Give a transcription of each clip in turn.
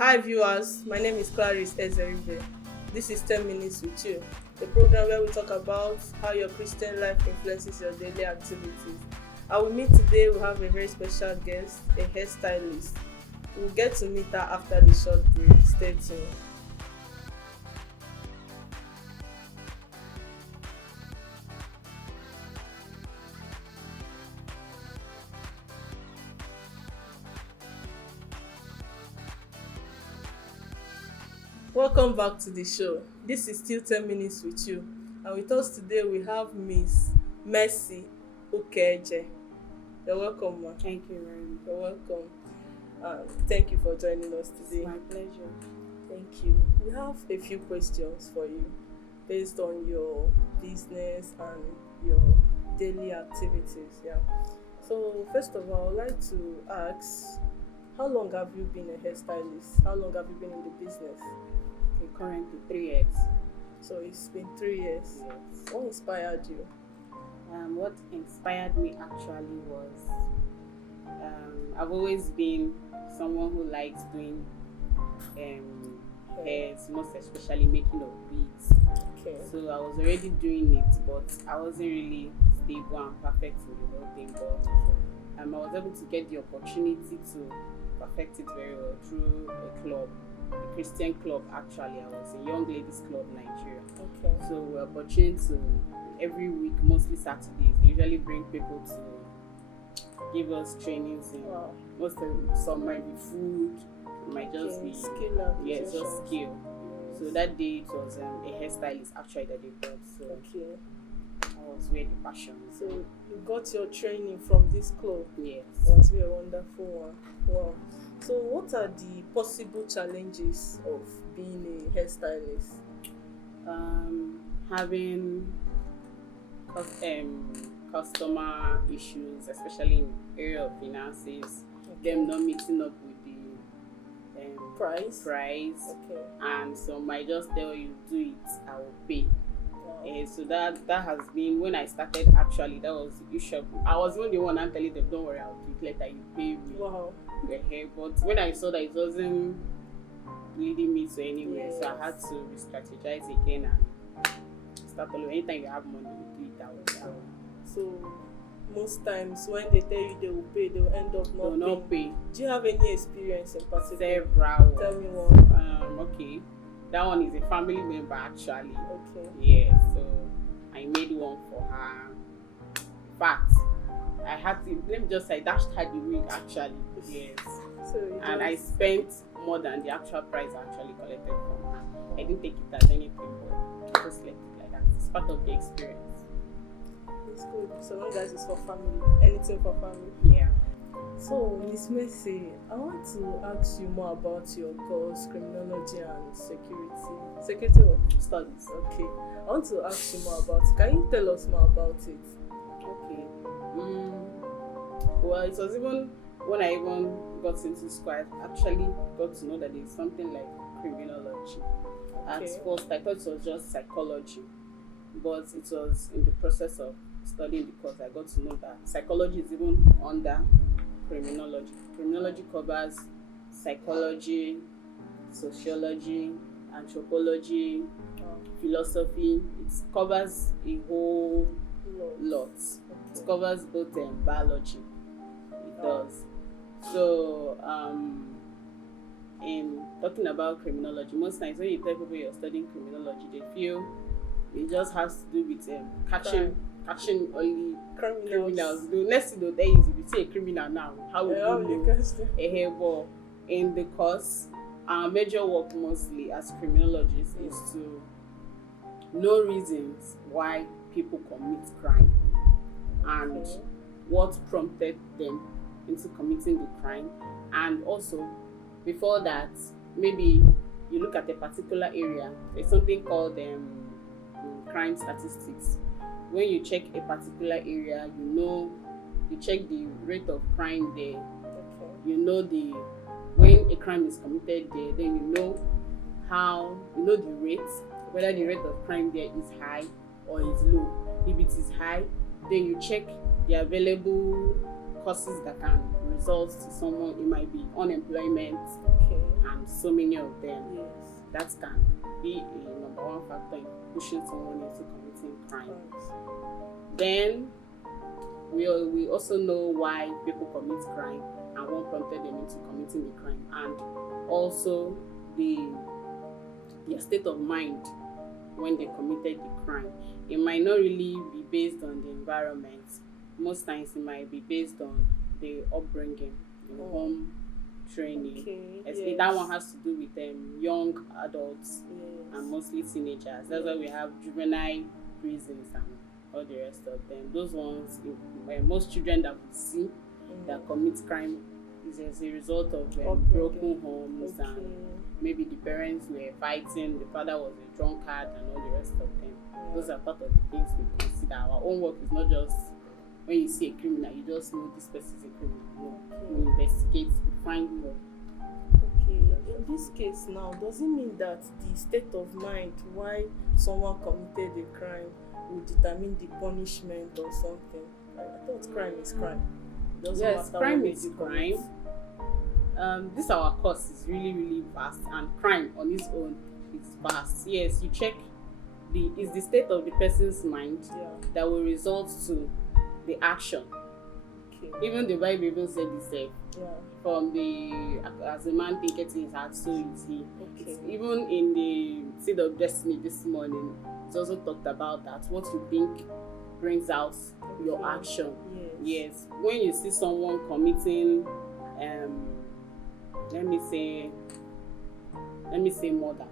Hi viewers, my name is Clarice Ezeribe. This is 10 Minutes with You, the program where we talk about how your Christian life influences your daily activities. And with me today, we have a very special guest, a hairstylist. We'll get to meet her after the short break. Stay tuned. Welcome back to the show. This is still 10 Minutes with You. And with us today, we have Miss Mercy Okeje. You're welcome, ma. Thank you very much. You're welcome. Thank you for joining us It's today. my pleasure. Thank you. We have a few questions for you based on your business and your daily activities. Yeah. So, first of all, I'd like to ask, how long have you been a hairstylist? How long have you been in the business? Okay, currently 3 years. So it's been 3 years. Yes. What inspired you? What inspired me actually was I've always been someone who likes doing hairs, most especially making of beads. Okay. So I was already doing it, but I wasn't really stable and perfect in the whole thing. But I was able to get the opportunity to perfect it very well through a club, a Christian club. Actually, I was a young ladies club Nigeria. Okay. So we're opportunity to every week, mostly Saturdays, they usually bring people to give us trainings in Wow. most of some might be food, it might just be skill and just position. skill. Yes. So that day it was a hairstylist actually that they brought. So Okay. that was where the passion is. So you got your training from this club. Yes. It was a wonderful one. Wow. So what are the possible challenges of being a hairstylist? Having customer issues, especially in area of finances, them not meeting up with the Price? Okay. and some might just tell you do it, I will pay. Wow. So that has been when I started. Actually, that was the issue. I was even the one I'm telling them, don't worry, I'll do it later, you pay me. Wow. But when I saw that it wasn't leading me to anywhere, so I Yes. had to re-strategize again and start all over. Anytime you have money, you do it out. So most times when they tell you they will pay, they will end up So not not paying. pay Do you have any experience in particular? several. Tell me one. Okay, that one is a family member actually. Okay. Yeah, so I made one for her. In fact, I had to, let me just say, I dashed her the wig actually. Yes. So you And I just- spent more than the actual price I actually collected from her. I didn't take it as anything, but I just left it like that. It's part of the experience. It's good. So long as it's for family. Anything for family. Yeah. So, Miss Mercy, I want to ask you more about your course, criminology and security studies. Okay. I want to ask you more about it. Can you tell us more about it? Okay. Well, it was even when I even got into school, I actually got to know that there's something like criminology. At Okay. first, I thought it was just psychology, but it was in the process of studying the course I got to know that psychology is even under criminology. Criminology covers psychology, sociology, anthropology, philosophy. It covers a whole lot. It covers both biology. It does. So, in talking about criminology, most times when you tell people you're studying criminology, they feel it just has to do with catching only criminals. The next thing they'll tell you is if you see a criminal now, how would you know? But in the course, our major work mostly as criminologists is to know reasons why people commit crime and what prompted them into committing the crime. And also, before that, maybe you look at a particular area, there's something called crime statistics. When you check a particular area, you check the rate of crime there. Okay. You know when a crime is committed there, then you know the rate, whether the rate of crime there is high or is low. If it is high, then you check the available causes that can result to someone. It might be unemployment, Okay. and so many of them. Yes. That can be a number one factor in pushing someone into committing crime. Thanks. Then we also know why people commit crime and what prompted them into committing the crime, and also their state of mind when they committed the crime. It might not really be based on the environment. Most times it might be based on the upbringing, the home training. Okay. That one has to do with young adults Yes. and mostly teenagers. That's why we have juvenile prisons and all the rest of them. Those ones, most children that we see that commit crime is as a result of broken homes, and maybe the parents were fighting, the father was a drunkard, and all the rest of them. Those are part of the things we consider. Our own work is not just when you see a criminal, you just know this person is a criminal. No. We investigate, we find more. Okay. In this case now, does it mean that the state of mind why someone committed a crime will determine the punishment or something? I thought crime is crime. Doesn't Yes, matter crime what is you crime. commit. This our course is really, really vast, and crime on its own is vast. Yes, you check is the state of the person's mind that will result to the action. Okay. Even the Bible even said the same. Yeah. As a man thinketh in his heart, so is he. Okay. Even in the Seed of Destiny this morning, it's also talked about that. What you think brings out your action. Yes. When you see someone committing, let me say murder.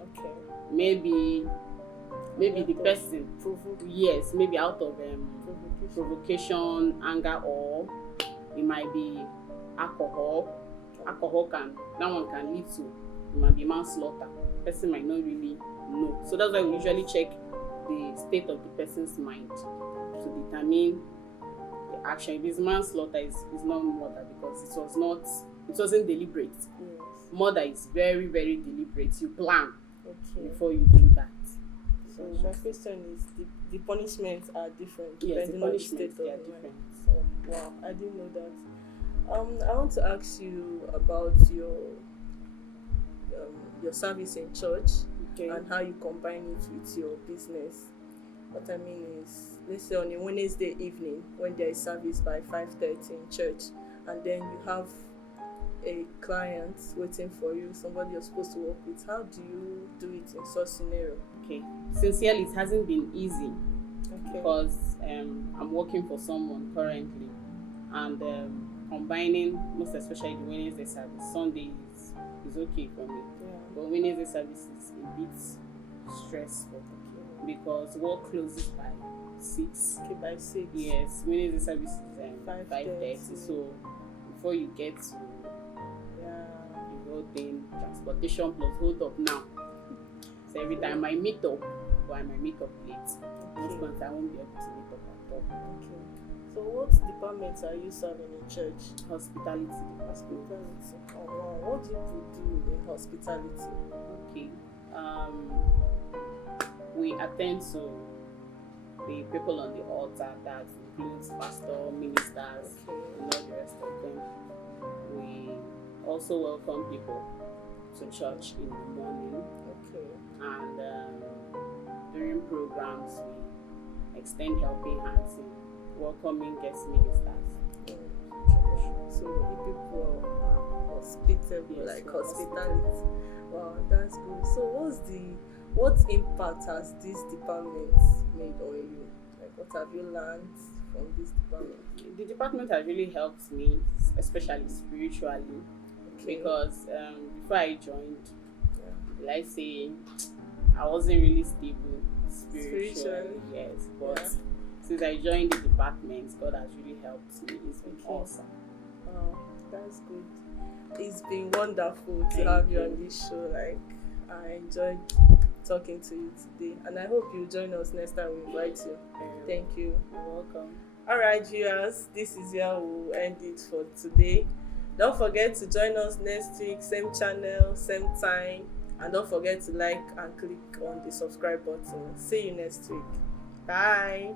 Okay. Maybe the person, yes, maybe out of provocation, anger, or it might be alcohol. Alcohol that one can lead to, it might be manslaughter. The person might not really know. So that's why we usually check the state of the person's mind to determine the action. If it's manslaughter, it's not murder, because it wasn't deliberate. Yes. Murder is very, very deliberate. You plan before you do that. So my question is, the punishments are different. Yes, the punishments are different. So, wow, I didn't know that. I want to ask you about your service in church and how you combine it with your business. What I mean is, let's say on a Wednesday evening when there is service by 5:30 in church, and then you have a client waiting for you, somebody you're supposed to work with. How do you do it in such scenario? Okay, sincerely, it hasn't been easy because I'm working for someone currently, and combining, most especially the Wednesday service. Sunday is okay for me, but Wednesday service is a bit stressful because work closes by 6. Okay, by 6. Yes, Wednesday service is 5:30. So before you get to the whole thing, transportation plus hold up now. So every time I meet up, or I might meet up late. Most months I won't be able to meet up at all. Okay. So what departments are you serving in church? Hospitality. Hospitality. Oh wow. What do you do in hospitality? Okay. We attend to the people on the altar. That includes pastor, ministers, and all the rest of them. We also welcome people to church in the morning. And during programs, we extend helping hands in welcoming guest ministers. So the people are hospitable, like hospitality. Wow, that's good. So what impact has this department made on you? Like, what have you learned from this department? The department has really helped me, especially spiritually, because before I joined, let's say I wasn't really stable spiritually. Yes, but since I joined the department, God has really helped me. It's been awesome. Oh, that's good. It's been wonderful to have you on this show. Like, I enjoyed talking to you today, and I hope you join us next time we invite you. Thank you. You're welcome. Alright, viewers, this is where we'll end it for today. Don't forget to join us next week, same channel, same time, and don't forget to like and click on the subscribe button. See you next week. Bye.